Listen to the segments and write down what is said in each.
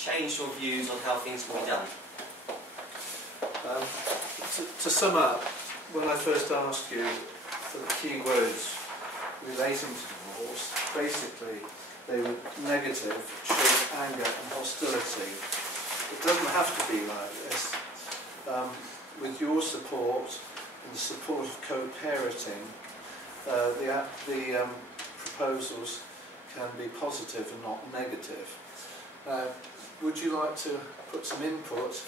changed your views on how things can be done? To sum up, when I first asked you for the key words relating to divorce, basically they were negative, showing anger and hostility. It doesn't have to be like this. With your support and the support of co-parenting, the proposals can be positive and not negative. Would you like to put some input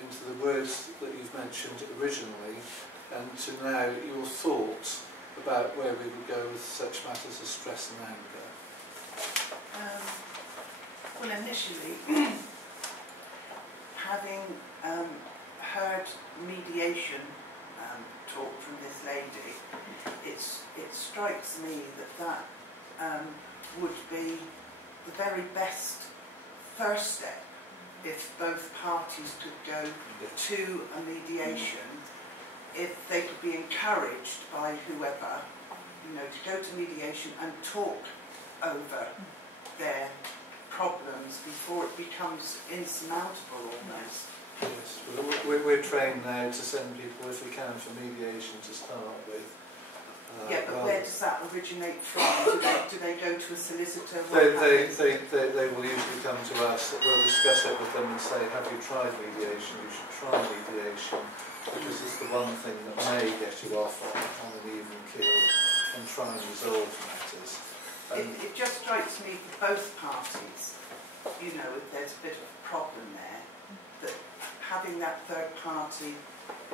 into the words that you've mentioned originally, and to now your thoughts about where we would go with such matters as stress and anger? Well, initially, having heard mediation talk from this lady, it strikes me that would be the very best first step if both parties could go to a mediation, if they could be encouraged by whoever, you know, to go to mediation and talk over their problems before it becomes insurmountable almost. Yes, we're trained now to send people, if we can, for mediation to start with. Yeah, but where does that originate from? Do they go to a solicitor? They will usually come to us. We'll discuss it with them and say, have you tried mediation? You should try mediation, because it's the one thing that may get you off on an even keel and try and resolve matters. It just strikes me for both parties, you know, if there's a bit of a problem there, that having that third party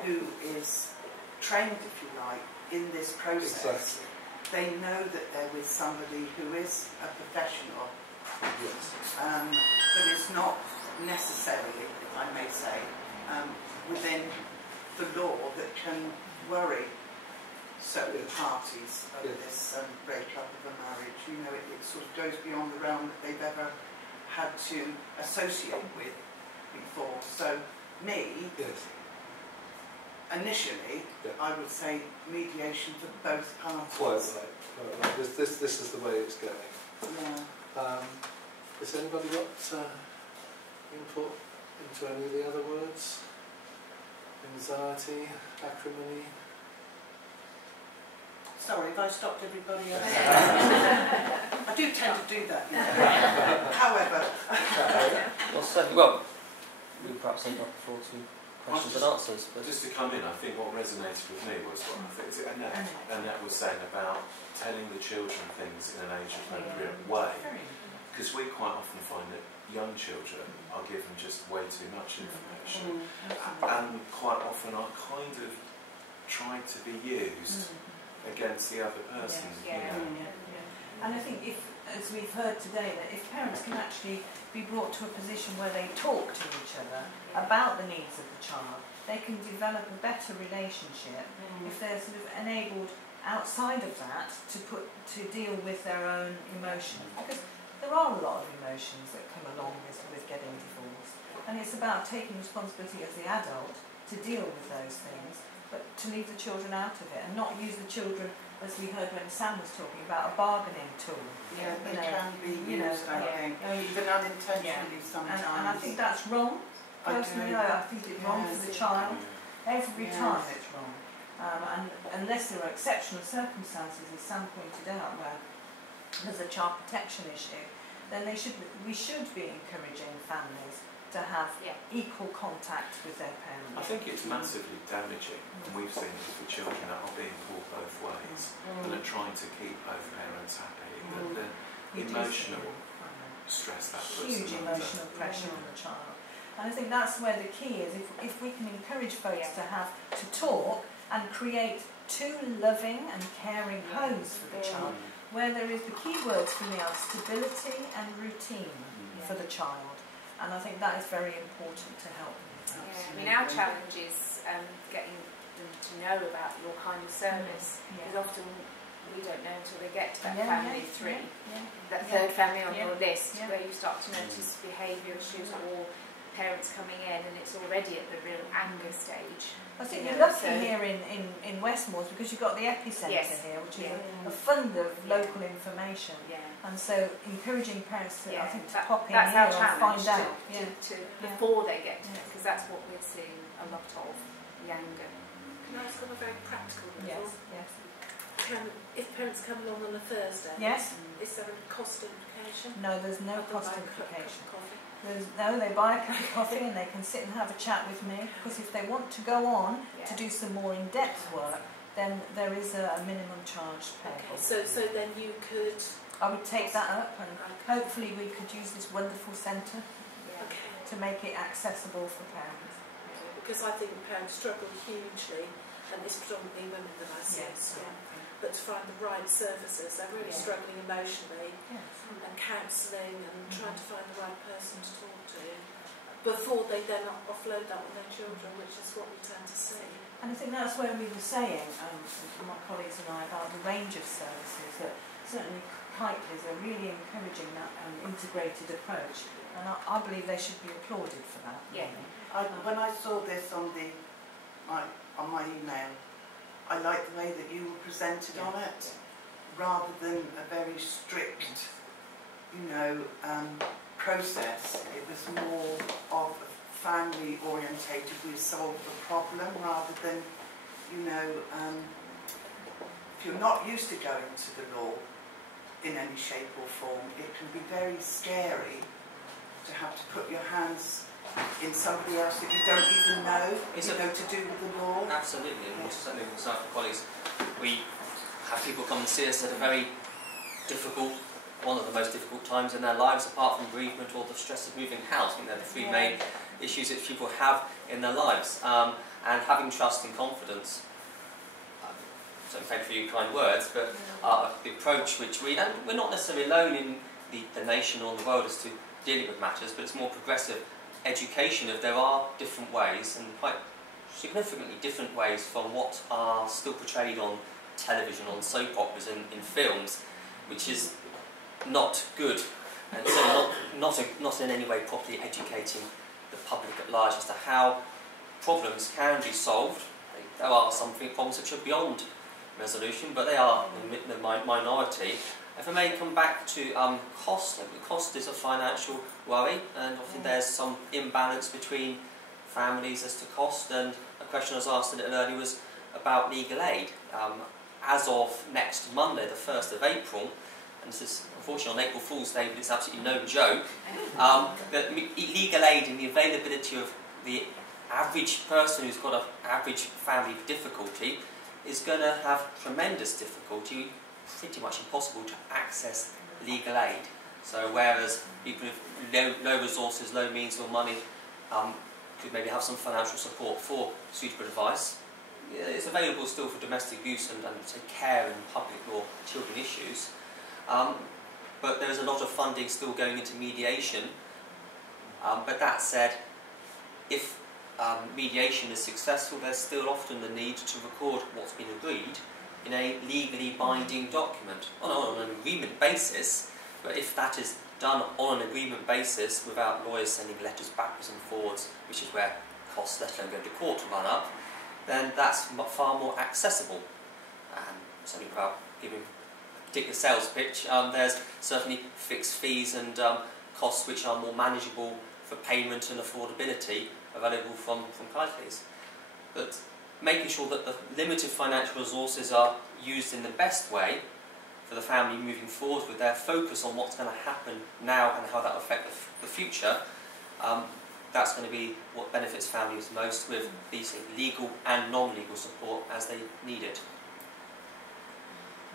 who is trained, if you like, in this process, exactly. They know that they're with somebody who is a professional, yes. That is not necessarily, if I may say, within the law that can worry certain parties over this breakup of a marriage. You know, it sort of goes beyond the realm that they've ever had to associate with before. So, me, yes. Initially, I would say mediation for both parties. Quite right. This is the way it's going. Yeah. Has anybody got input into any of the other words? Anxiety, acrimony. Sorry, have I stopped everybody else? I do tend to do that. However. Well, we perhaps open up the floor to questions and answers. But just to come in, I think what resonated with me was what I think is it Annette was saying about telling the children things in an age-appropriate way. Because we quite often find that young children are given just way too much information, and quite often are kind of tried to be used against the other person. And I think if, as we've heard today, that if parents can actually be brought to a position where they talk to each other about the needs of the child, they can develop a better relationship if they're sort of enabled outside of that to deal with their own emotions. Because there are a lot of emotions that come along with getting divorced, and it's about taking responsibility as the adult to deal with those things, but to leave the children out of it and not use the children, as we heard when Sam was talking about, a bargaining tool. Yeah, they can be used, I think, even unintentionally sometimes. And I think that's wrong. Personally, I think it's wrong for the child. Every time it's wrong. And unless there are exceptional circumstances, as Sam pointed out, where there's a child protection issue, then we should be encouraging families to have equal contact with their parents. I think it's massively damaging, and we've seen it for children that are being pulled both ways and are trying to keep both parents happy. The emotional stress that puts huge emotional pressure on the child. And I think that's where the key is. If we can encourage folks to talk and create two loving and caring homes for the child, where there is, the key words for me are stability and routine for the child. And I think that is very important to help. I mean, our challenge is getting them to know about your kind of service, because often we don't know until they get to that family that third family on your list, where you start to notice behaviour issues or parents coming in and it's already at the real anger stage. I think You you're know, lucky so- here in Westmoreland because you've got the epicentre Yes. here, which is Yeah. a fund of local information. Yeah. And so encouraging parents to, I think, to that- pop in that's here our and challenge find out. to, Yeah. to before they get to it, because that's what we're seeing a lot of, the anger. Can I ask on a very practical level? Yes. If parents come along on a Thursday, Yes. is there a cost implication? No, there's no Other cost than a cup of implication. coffee? No, they buy a cup of coffee and they can sit and have a chat with me, because if they want to go on to do some more in-depth work, then there is a minimum charge payable. Okay, so then you could... I would take that up, and hopefully we could use this wonderful centre Okay. to make it accessible for parents. Because I think parents struggle hugely, and it's predominantly women that I see. Yes. But to find the right services, they're really struggling emotionally, Yes. and counselling and trying to find the right person to talk to before they then offload that on their children, which is what we tend to see. And I think that's where we were saying, my colleagues and I, about the range of services, that certainly Kiteleys are really encouraging that integrated approach, and I believe they should be applauded for that. Yeah. Really. When I saw this on my email, I liked the way that you were presented on it, rather than a very strict, process. It was more of a family orientated. We solve the problem rather than, if you're not used to going to the law in any shape or form, it can be very scary to have to put your hands in somebody else that you don't even know, to do with the law. Absolutely, and certainly with myself and colleagues, we have people come and see us at a very difficult, one of the most difficult times in their lives, apart from bereavement or the stress of moving house. I think they're the three main issues that people have in their lives. And having trust and confidence, so thank you for your kind words, but the approach which and we're not necessarily alone in the nation or the world as to dealing with matters, but it's more progressive education of there are different ways, and quite significantly different ways from what are still portrayed on television, on soap operas and in films, which is not good, and so not in any way properly educating the public at large as to how problems can be solved. There are some problems which are beyond resolution, but they are the minority. If I may come back to cost, cost is a financial worry, and often there's some imbalance between families as to cost, and a question I was asked a little earlier was about legal aid. As of next Monday, the 1st of April, and this is unfortunately on April Fool's Day, but it's absolutely no joke, that legal aid and the availability of the average person who's got an average family difficulty is going to have tremendous difficulty, pretty much impossible to access legal aid. So whereas people with low resources, low means or money could maybe have some financial support for suitable advice, it's available still for domestic abuse and say, care and public law children issues. But there is a lot of funding still going into mediation. But that said, if mediation is successful, there's still often the need to record what's been agreed in a legally binding document on an agreement basis. But if that is done on an agreement basis without lawyers sending letters backwards and forwards, which is where costs, let alone go to court, run up, then that's far more accessible. And certainly without giving a particular sales pitch, there's certainly fixed fees and costs which are more manageable for payment and affordability available from Kiteleys. But making sure that the limited financial resources are used in the best way for the family moving forward, with their focus on what's going to happen now and how that will affect the future, that's going to be what benefits families most, with these legal and non-legal support as they need it.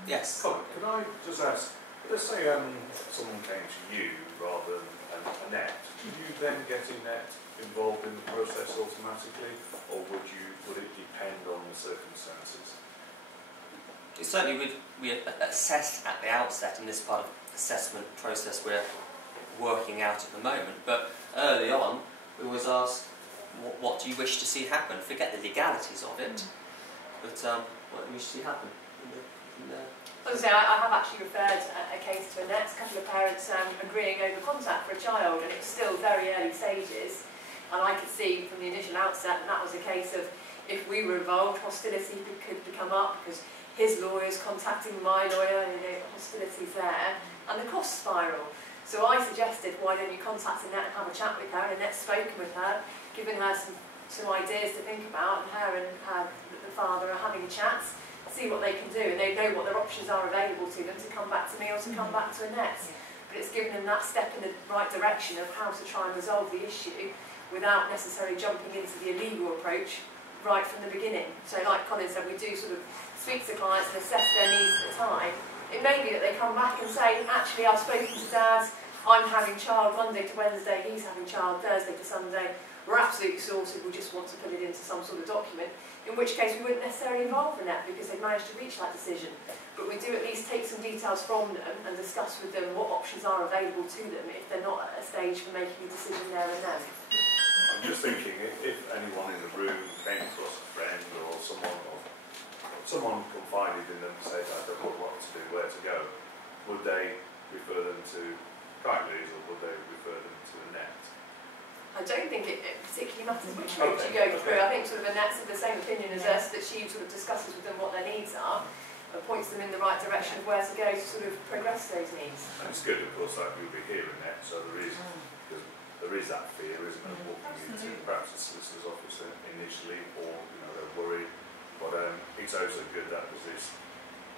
Yes? Colin, could I just ask, let's say someone came to you rather than Annette, do you then get Annette involved in the process automatically, or would it depend on the circumstances? Certainly we assess at the outset, and this part of the assessment process we're working out at the moment, but early on we always ask, what do you wish to see happen? Forget the legalities of it, but what do you wish to see happen? As I say, I have actually referred a case to Annette, a couple of parents agreeing over contact for a child, and it's still very early stages. And I could see from the initial outset that was a case of, if we were involved, hostility could come up because his lawyer's contacting my lawyer, and hostility's there, and the cost spiral. So I suggested, why don't you contact Annette and have a chat with her, and Annette's spoken with her, given her some ideas to think about, and her the father are having a chat, see what they can do, and they know what their options are available to them to come back to me or to come back to Annette. But it's given them that step in the right direction of how to try and resolve the issue without necessarily jumping into the illegal approach right from the beginning. So like Colin said, we do sort of speak to clients and assess their needs at the time. It may be that they come back and say, actually I've spoken to Dad, I'm having child Monday to Wednesday, he's having child Thursday to Sunday, we're absolutely sorted, we just want to put it into some sort of document, in which case we wouldn't necessarily involve Annette because they've managed to reach that decision. But we do at least take some details from them and discuss with them what options are available to them if they're not at a stage for making a decision there and then. I'm just thinking, if anyone in the room came across a friend or someone confided in them and said, I don't know what to do, where to go, would they refer them to Kiteleys or would they refer them to Annette? I don't think it particularly matters which route you go through. I think sort of Annette's of the same opinion as us, that she sort of discusses with them what their needs are and points them in the right direction of where to go to sort of progress those needs. And it's good, of course, that you'll be here, Annette, so there is that fear, isn't there, walking into perhaps the solicitor's office initially, or they're worried. But it's also good that there's this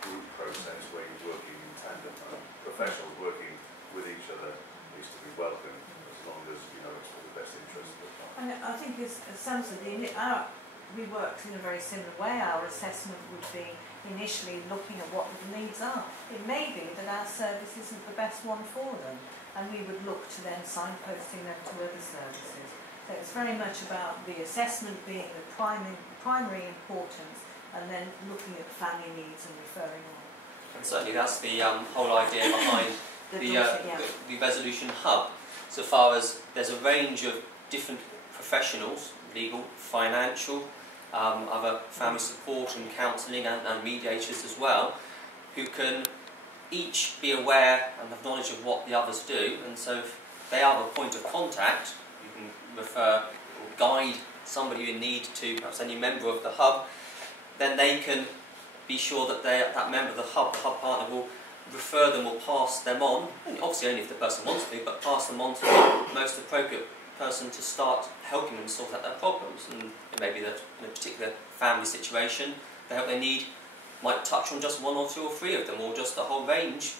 group process where you're working in tandem. Professionals working with each other needs to be welcome, as long as it's for the best interest of the client. And I think, as Sam said, we worked in a very similar way. Our assessment would be initially looking at what the needs are. It may be that our service isn't the best one for them, and we would look to then signposting them to other services. So it's very much about the assessment being the primary importance, and then looking at the family needs and referring on. And certainly that's the whole idea behind the resolution hub. So far as there's a range of different professionals, legal, financial, other family support and counselling and mediators as well, who can each be aware and have knowledge of what the others do, and so if they are the point of contact, you can refer or guide somebody in need to perhaps any member of the hub, then they can be sure that that member of the hub partner will refer them or pass them on, and obviously only if the person wants to, but pass them on to the most appropriate person to start helping them sort out their problems. And it may be that in a particular family situation, the help they need might touch on just one or two or three of them, or just the whole range.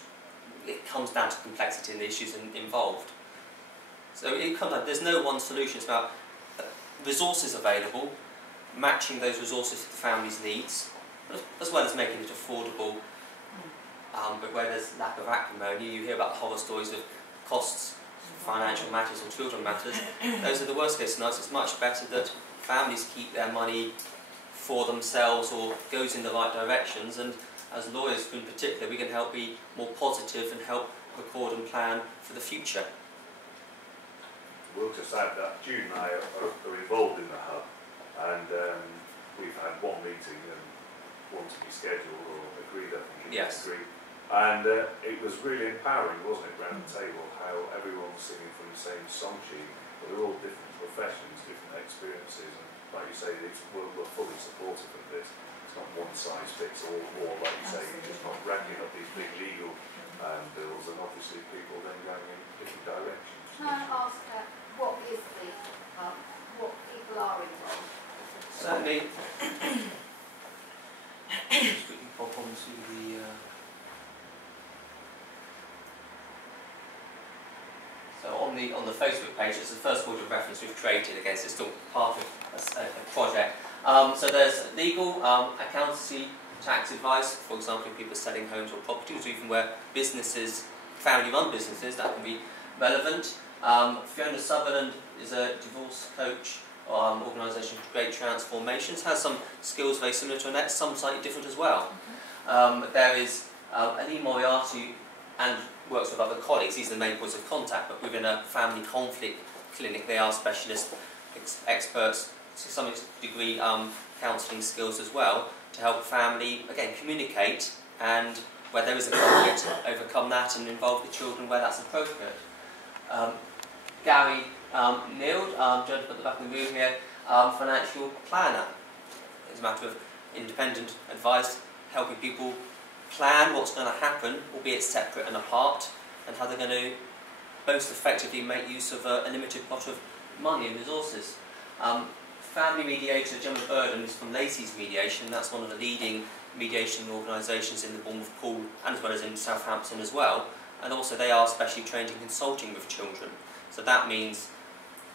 It comes down to complexity and the issues involved. So it comes down, there's no one solution. It's about resources available, matching those resources to the family's needs, as well as making it affordable. But where there's lack of acrimony, you hear about the horror stories of costs, financial matters or children matters. Those are the worst case scenarios. It's much better that families keep their money for themselves or goes in the right directions, and as lawyers in particular we can help be more positive and help record and plan for the future. We'll just add that June and I are involved in the hub, and we've had one meeting and one to be scheduled or agreed, I think. Yes. Agreed. And it was really empowering, wasn't it, round the table, how everyone was singing from the same song sheet, but they're all different professions, different experiences, and like you say, we're fully supportive of this. It's not one size fits all, or like you say, you're just not racking up these big legal bills, and obviously people then going in different directions. Can I ask what is the what people are involved? Certainly. Just quickly pop onto the. So on the Facebook page, it's the first point of reference we've created. Again, so it's still part of a project. So there's legal, accountancy, tax advice, for example, if people are selling homes or properties, or even where businesses, family-run businesses, that can be relevant. Fiona Sutherland is a divorce coach, organisation for great transformations, has some skills very similar to Annette, some slightly different as well. There is Ali Moriarty, and works with other colleagues. These are the main points of contact, but within a family conflict clinic they are specialist experts, to some degree counselling skills as well, to help family, again, communicate, and where there is a conflict, overcome that and involve the children where that's appropriate. Gary Neil, gentleman at the back of the room here, financial planner. It's a matter of independent advice, helping people plan what's going to happen, albeit separate and apart, and how they're going to most effectively make use of a limited pot of money and resources. Family mediator Gemma Burden is from Lacey's Mediation. That's one of the leading mediation organisations in the Bournemouth Pool, and as well as in Southampton as well. And also they are specially trained in consulting with children. So that means,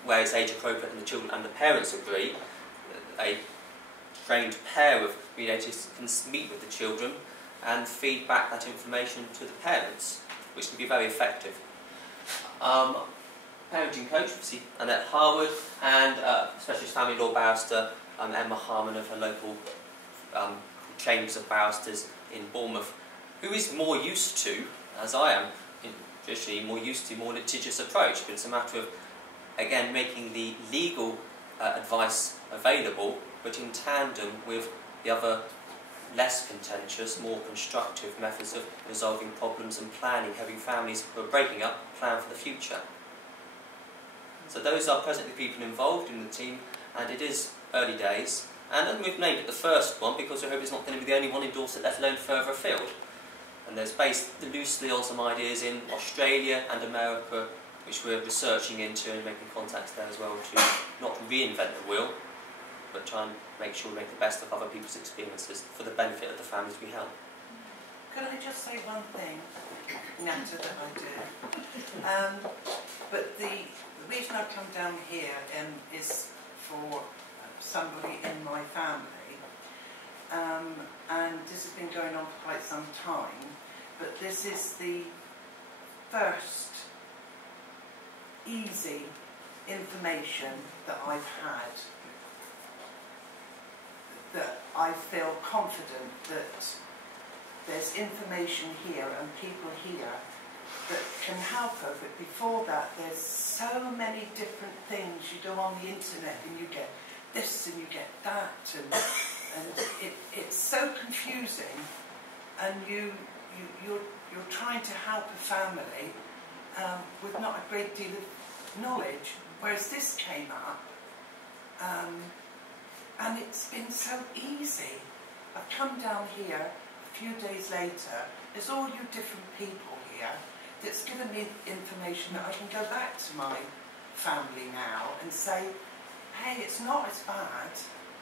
where it's age appropriate and the children and the parents agree, a trained pair of mediators can meet with the children and feed back that information to the parents, which can be very effective. Parenting coach, obviously, Annette Harwood, and specialist family law barrister Emma Harmon of her local chambers of barristers in Bournemouth, who is more used to, as I am, traditionally more used to, more litigious approach. But it's a matter of, again, making the legal advice available, but in tandem with the other less contentious, more constructive methods of resolving problems and planning, helping families who are breaking up plan for the future. So those are presently people involved in the team, and it is early days. And we've named it the first one because we hope it's not going to be the only one in Dorset, let alone further afield. And there's based loosely on some ideas in Australia and America, which we're researching into and making contacts there as well to not reinvent the wheel, but try and make sure we make the best of other people's experiences for the benefit of the families we help. Could I just say one thing, Nata, that I do? But the reason I've come down here is for somebody in my family, and this has been going on for quite some time, but this is the first easy information that I've had that I feel confident that there's information here and people here that can help her. But before that, there's so many different things. You go on the internet and you get this and you get that, and it's so confusing, and you're trying to help a family with not a great deal of knowledge, whereas this came up and it's been so easy. I've come down here a few days later, there's all you different people here that's given me information that I can go back to my family now and say, hey, it's not as bad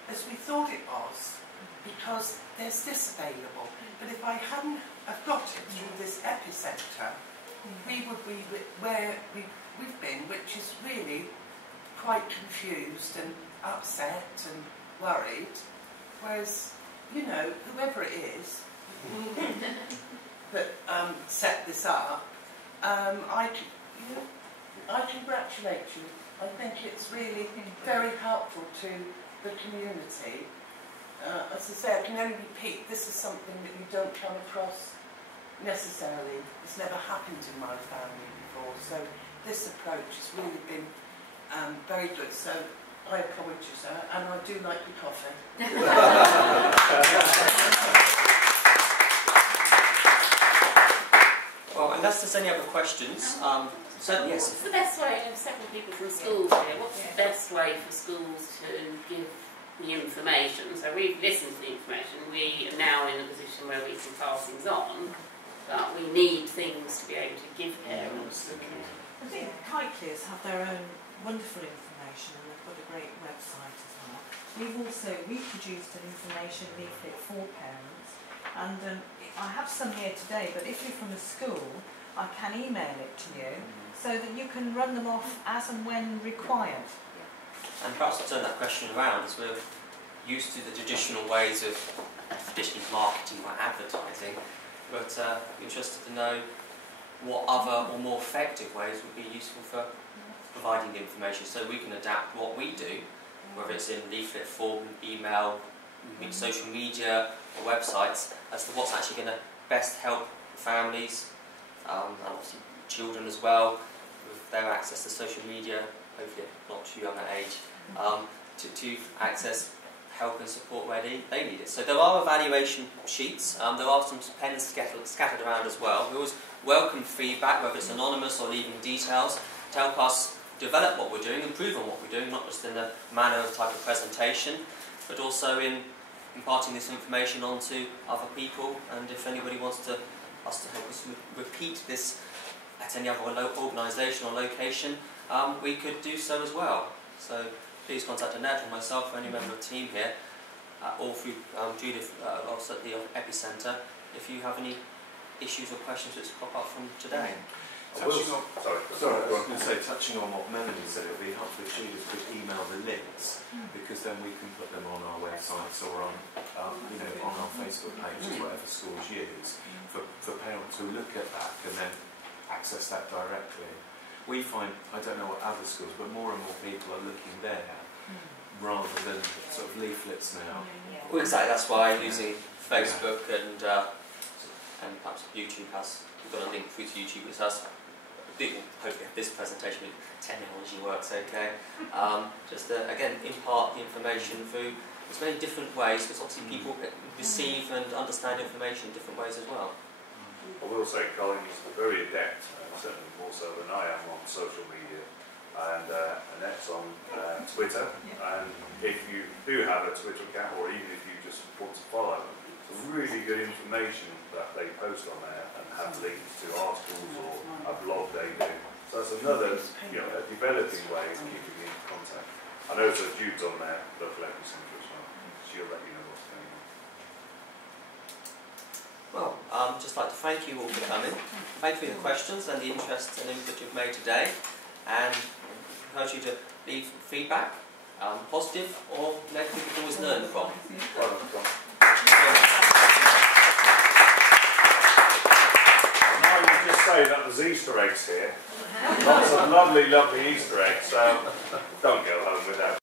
as we thought it was, because there's this available. But if I hadn't have got it through this epicentre, we would be where we've been, which is really quite confused and upset and worried. Whereas, you know, whoever it is that set this up, I congratulate you. I think it's really very helpful to the community. As I say, I can only repeat, this is something that you don't come across necessarily. It's never happened in my family before, so this approach has really been very good. So I applaud you, sir, and I do like your coffee. Well, unless there's any other questions, certainly yes. What's the best way of several people from schools here? What's the best way for schools to give the information? So we've listened to the information. We are now in a position where we can pass things on, but we need things to be able to give parents. I think Kiteleys have their own wonderful information, and they've got a great website as well. We've also reproduced an information leaflet for parents, and I have some here today, but if you're from a school, I can email it to you so that you can run them off as and when required. And perhaps to turn that question around, as we're used to the traditional ways of traditional marketing or advertising, but interested to know what other or more effective ways would be useful for providing the information, so we can adapt what we do, whether it's in leaflet form, email, social media or websites, as to what's actually going to best help families and obviously children as well with their access to social media, hopefully not too young at age, to access help and support where they need it. So there are evaluation sheets, there are some pens scattered around as well. We always welcome feedback, whether it's anonymous or leaving details, to help us develop what we're doing, improve on what we're doing, not just in a manner of type of presentation, but also in imparting this information onto other people. And if anybody wants us to help us repeat this at any other organisation or location, we could do so as well. So please contact Annette or myself or any member of the team here, or through Judith also at the Epicentre, if you have any issues or questions which pop up from today. Touching on what Melanie said, it would be helpful if Judith could email the links, because then we can put them on our websites or on on our Facebook pages, whatever schools use, for parents who look at that and then access that directly. We find, I don't know what other schools, but more and more people are looking there rather than sort of leaflets now. Well, exactly, that's why using Facebook and perhaps YouTube has, we've got a link through to YouTube which has, hopefully this presentation with technology works okay, just to, again, impart the information through as many different ways, because obviously people receive and understand information in different ways as well. I will say Colin's very adept, certainly more so than I am, on social media, and Annette's on Twitter, and if you do have a Twitter account, or even if you just want to follow them, it's really good information that they post on there and have links to articles or a blog they do. So that's another, a developing way of keeping in contact. I know so Jude's on there, local Epicentre as well. She'll let you know what's going on. Well, just like to thank you all for coming. Thank you for the questions and the interest and input you've made today, and encourage you to leave feedback, positive or negative, you can always learn from. I would just say that there's Easter eggs here. Lots of lovely, lovely Easter eggs, so don't go home without